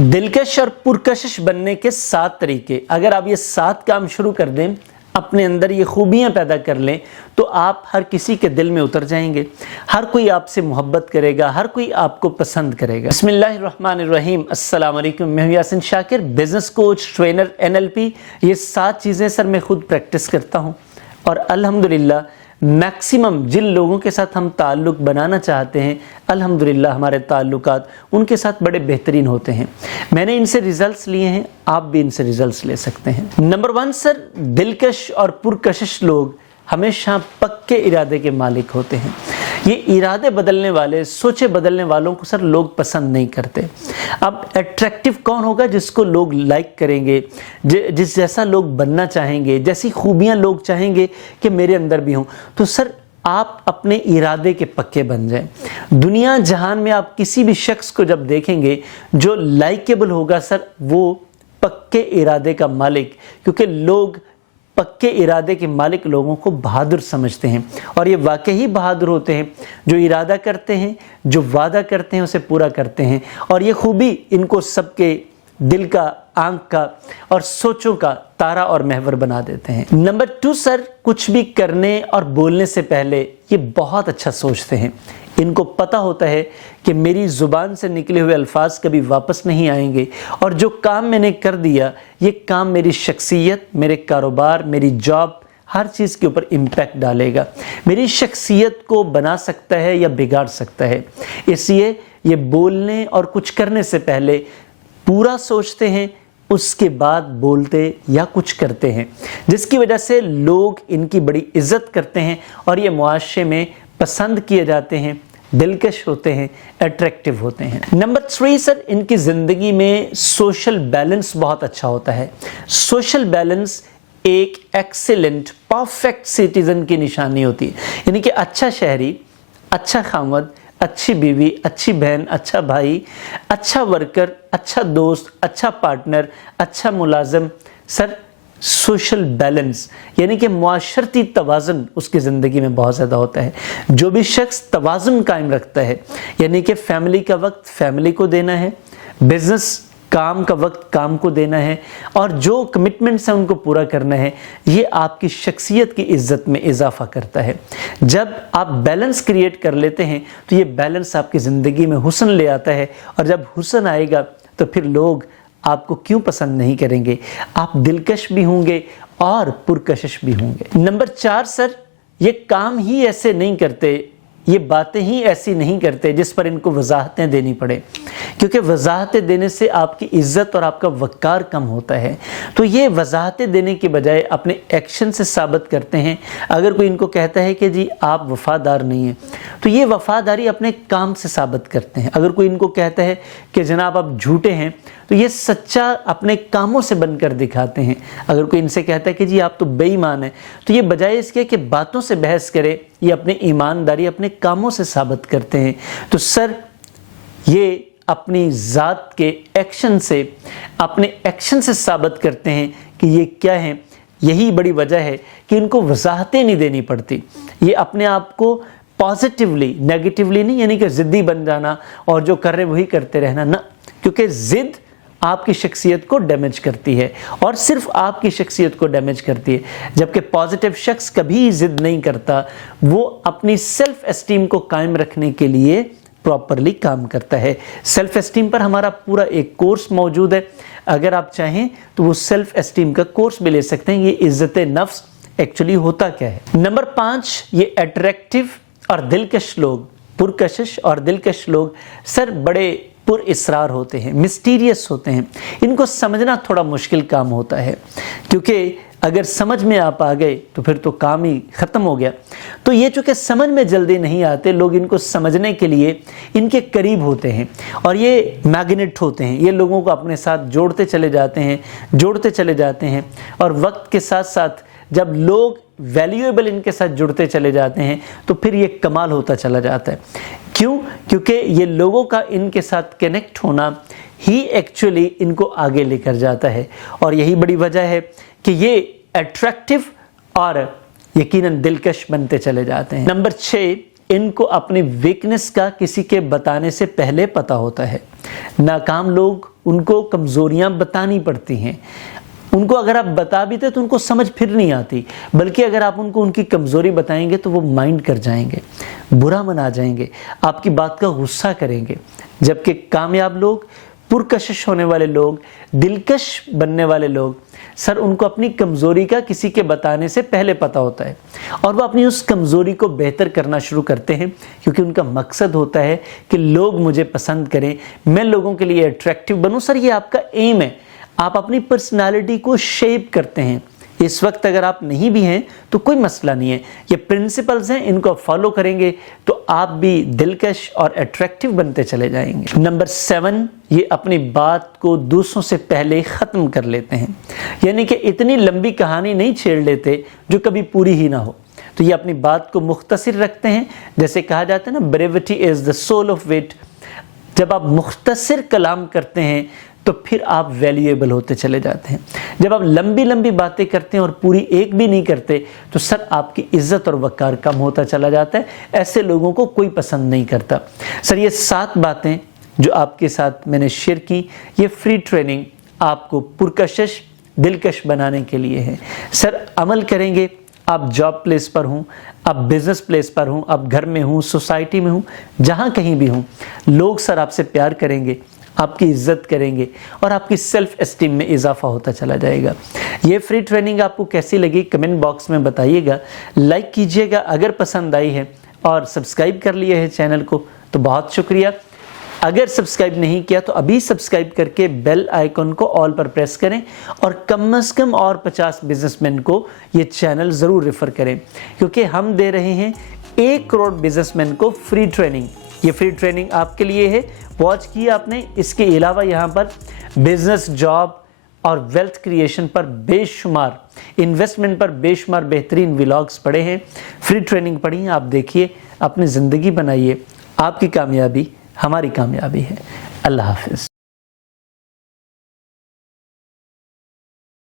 दिलकश और पुरकशिश बनने के 7 तरीके, अगर आप ये 7 काम शुरू कर दें, अपने अंदर ये खूबियाँ पैदा कर लें, तो आप हर किसी के दिल में उतर जाएंगे। हर कोई आपसे मोहब्बत करेगा, हर कोई आपको पसंद करेगा। बिस्मिल्लाहिर्रहमानिर्रहीम। अस्सलाम वालेकुम। मैं हूं Yasin Shakir, business coach, trainer, NLP। ये 7 चीज़ें सर मैं खुद प्रैक्टिस करता हूँ और अल्हम्दुलिल्लाह मैक्सिमम जिन लोगों के साथ हम ताल्लुक़ बनाना चाहते हैं, अल्हम्दुलिल्लाह हमारे ताल्लुकात उनके साथ बड़े बेहतरीन होते हैं। मैंने इनसे रिज़ल्ट्स लिए हैं, आप भी इनसे रिज़ल्ट्स ले सकते हैं। नंबर 1 सर, दिलकश और पुरकशिश लोग हमेशा पक्के इरादे के मालिक होते हैं। ये इरादे बदलने वाले, सोचे बदलने वालों को सर लोग पसंद नहीं करते। अब अट्रैक्टिव कौन होगा जिसको लोग लाइक करेंगे, जिस जैसा लोग बनना चाहेंगे, जैसी खूबियां लोग चाहेंगे कि मेरे अंदर भी हों। तो सर आप अपने इरादे के पक्के बन जाएं। दुनिया जहान में आप किसी भी शख्स को जब देखेंगे जो लाइकेबल होगा सर, वो पक्के इरादे का मालिक, क्योंकि लोग पक्के इरादे के मालिक लोगों को बहादुर समझते हैं और ये वाकई ही बहादुर होते हैं जो इरादा करते हैं, जो वादा करते हैं उसे पूरा करते हैं। और ये खूबी इनको सबके दिल का, आंख का और सोचों का तारा और महवर बना देते हैं। नंबर 2 सर, कुछ भी करने और बोलने से पहले ये बहुत अच्छा सोचते हैं। इनको पता होता है कि मेरी ज़ुबान से निकले हुए अल्फाज कभी वापस नहीं आएंगे और जो काम मैंने कर दिया, ये काम मेरी शख्सियत, मेरे कारोबार, मेरी जॉब, हर चीज़ के ऊपर इम्पैक्ट डालेगा। मेरी शख्सियत को बना सकता है या बिगाड़ सकता है। इसलिए ये बोलने और कुछ करने से पहले पूरा सोचते हैं, उसके बाद बोलते या कुछ करते हैं, जिसकी वजह से लोग इनकी बड़ी इज्जत करते हैं और ये मुआशरे में पसंद किए जाते हैं, दिलकश होते हैं, अट्रैक्टिव होते हैं। नंबर 3 सर, इनकी ज़िंदगी में सोशल बैलेंस बहुत अच्छा होता है। सोशल बैलेंस एक एक्सीलेंट, परफेक्ट सिटीज़न की निशानी होती है। यानी कि अच्छा शहरी, अच्छा खामद, अच्छी बीवी, अच्छी बहन, अच्छा भाई, अच्छा वर्कर, अच्छा दोस्त, अच्छा पार्टनर, अच्छा मुलाजिम। सर सोशल बैलेंस यानी कि मुआशरती तवाज़ुन उसकी ज़िंदगी में बहुत ज़्यादा होता है। जो भी शख्स तवाज़ुन कायम रखता है, यानी कि फैमिली का वक्त फैमिली को देना है, बिज़नेस काम का वक्त काम को देना है और जो कमिटमेंट्स हैं उनको पूरा करना है, ये आपकी शख्सियत की इज़्ज़त में इजाफ़ा करता है। जब आप बैलेंस क्रिएट कर लेते हैं तो ये बैलेंस आपकी ज़िंदगी में हुस्न ले आता है और जब हुस्न आएगा तो फिर लोग आपको क्यों पसंद नहीं करेंगे, आप दिलकश भी होंगे और पुरकशिश भी होंगे। नंबर 4 सर, ये काम ही ऐसे नहीं करते, ये बातें ही ऐसी नहीं करते जिस पर इनको वजाहतें देनी पड़े, क्योंकि वजाहतें देने से आपकी इज़्ज़त और आपका वक़ार कम होता है। तो ये वजाहतें देने के बजाय अपने एक्शन से साबित करते हैं। अगर कोई इनको कहता है कि जी आप वफ़ादार नहीं हैं, तो ये वफ़ादारी अपने काम से साबित करते हैं। अगर कोई इनको कहता है कि जनाब आप झूठे हैं, तो ये सच्चा अपने कामों से बनकर दिखाते हैं। अगर कोई इनसे कहता है कि जी आप तो बेईमान हैं, तो ये बजाय इसके कि बातों से बहस करे, ये अपनी ईमानदारी अपने कामों से साबित करते हैं। तो सर ये अपनी ज़ात के एक्शन से, अपने एक्शन से साबित करते हैं कि ये क्या हैं। यही बड़ी वजह है कि इनको वजाहतें नहीं देनी पड़ती। ये अपने आप को पॉजिटिवली, नेगेटिवली नहीं, यानी कि ज़िद्दी बन जाना और जो कर रहे वही करते रहना ना, क्योंकि ज़िद आपकी शख्सियत को डैमेज करती है और सिर्फ आपकी शख्सियत को डैमेज करती है। जबकि पॉजिटिव शख्स कभी ज़िद नहीं करता, वो अपनी सेल्फ एस्टीम को कायम रखने के लिए प्रॉपरली काम करता है। सेल्फ एस्टीम पर हमारा पूरा एक कोर्स मौजूद है, अगर आप चाहें तो वो सेल्फ एस्टीम का कोर्स भी ले सकते हैं। ये इज़्ज़त नफ्स एक्चुअली होता क्या है। नंबर 5, ये अट्रैक्टिव और दिलकश लोग, पुरकशिश और दिलकश लोग सर बड़े पुर इसरार होते हैं, मिस्टीरियस होते हैं। इनको समझना थोड़ा मुश्किल काम होता है, क्योंकि अगर समझ में आप आ गए तो फिर तो काम ही ख़त्म हो गया। तो ये चूँकि समझ में जल्दी नहीं आते, लोग इनको समझने के लिए इनके करीब होते हैं और ये मैग्नेट होते हैं। ये लोगों को अपने साथ जोड़ते चले जाते हैं, जोड़ते चले जाते हैं और वक्त के साथ साथ जब लोग वैल्यूएबल इनके साथ जुड़ते चले जाते हैं तो फिर ये कमाल होता चला जाता है। क्यों? क्योंकि ये लोगों का इनके साथ कनेक्ट होना ही एक्चुअली इनको आगे लेकर जाता है और यही बड़ी वजह है कि ये अट्रैक्टिव और यकीनन दिलकश बनते चले जाते हैं। नंबर 6, ان کو اپنی ویکنس کا کسی کے بتانے سے پہلے پتہ ہوتا ہے۔ ناکام لوگ، ان کو کمزوریاں بتانی پڑتی ہیں، ان کو اگر آپ بتا بھی تھے تو ان کو سمجھ پھر نہیں آتی، بلکہ اگر آپ ان کو ان کی کمزوری بتائیں گے تو وہ مائنڈ کر جائیں گے، برا منا جائیں گے، آپ کی بات کا غصہ کریں گے۔ جبکہ کامیاب لوگ، پرکشش ہونے والے لوگ، دلکش بننے والے لوگ، سر ان کو اپنی کمزوری کا کسی کے بتانے سے پہلے پتہ ہوتا ہے، اور وہ اپنی اس کمزوری کو بہتر کرنا شروع کرتے ہیں، کیونکہ ان کا مقصد ہوتا ہے کہ لوگ مجھے پسند کریں، میں لوگوں کے لیے اٹریکٹیو بنوں۔ سر یہ آپ کا ایم ہے، آپ اپنی پرسنالٹی کو شیپ کرتے ہیں۔ اس وقت اگر آپ نہیں بھی ہیں تو کوئی مسئلہ نہیں ہے، یہ پرنسپلز ہیں، ان کو فالو کریں گے تو آپ بھی دلکش اور اٹریکٹیو بنتے چلے جائیں گے۔ نمبر 7، یہ اپنی بات کو دوسروں سے پہلے ختم کر لیتے ہیں، یعنی کہ اتنی لمبی کہانی نہیں چھیڑ لیتے جو کبھی پوری ہی نہ ہو، تو یہ اپنی بات کو مختصر رکھتے ہیں۔ جیسے کہا جاتا ہے نا، brevity is the soul of what. جب آپ مختصر کلام کرتے ہیں تو پھر آپ ویلیویبل ہوتے چلے جاتے ہیں۔ جب آپ لمبی لمبی باتیں کرتے ہیں اور پوری ایک بھی نہیں کرتے تو سر آپ کی عزت اور وقار کم ہوتا چلا جاتا ہے، ایسے لوگوں کو کوئی پسند نہیں کرتا۔ سر یہ 7 باتیں جو آپ کے ساتھ میں نے شیئر کی، یہ فری ٹریننگ آپ کو پرکشش، دلکش بنانے کے لیے ہے۔ سر عمل کریں گے، آپ جاب پلیس پر ہوں، آپ بزنس پلیس پر ہوں، آپ گھر میں ہوں، سوسائٹی میں ہوں، جہاں کہیں بھی ہوں، لوگ سر آپ سے پیار کریں گے، آپ کی عزت کریں گے، اور آپ کی سیلف اسٹیم میں اضافہ ہوتا چلا جائے گا۔ یہ فری ٹریننگ آپ کو کیسی لگی کمنٹ باکس میں بتائیے گا، لائک کیجئے گا اگر پسند آئی ہے، اور سبسکرائب کر لیے ہے چینل کو تو بہت شکریہ۔ اگر سبسکرائب نہیں کیا تو ابھی سبسکرائب کر کے بیل آئیکن کو آل پر پریس کریں، اور کم از کم اور 50 بزنس مین کو یہ چینل ضرور ریفر کریں، کیونکہ ہم دے رہے ہیں 1 کروڑ بزنس مین کو فری ٹریننگ۔ یہ فری ٹریننگ آپ کے لیے ہے، واچ کیا آپ نے۔ اس کے علاوہ یہاں پر بزنس، جاب اور ویلتھ کریشن پر بے شمار، انویسٹمنٹ پر بے شمار بہترین ولاگز پڑے ہیں، فری ٹریننگ پڑھی ہیں، آپ دیکھیے، اپنی زندگی بنائیے۔ آپ کی کامیابی ہماری کامیابی ہے۔ اللہ حافظ۔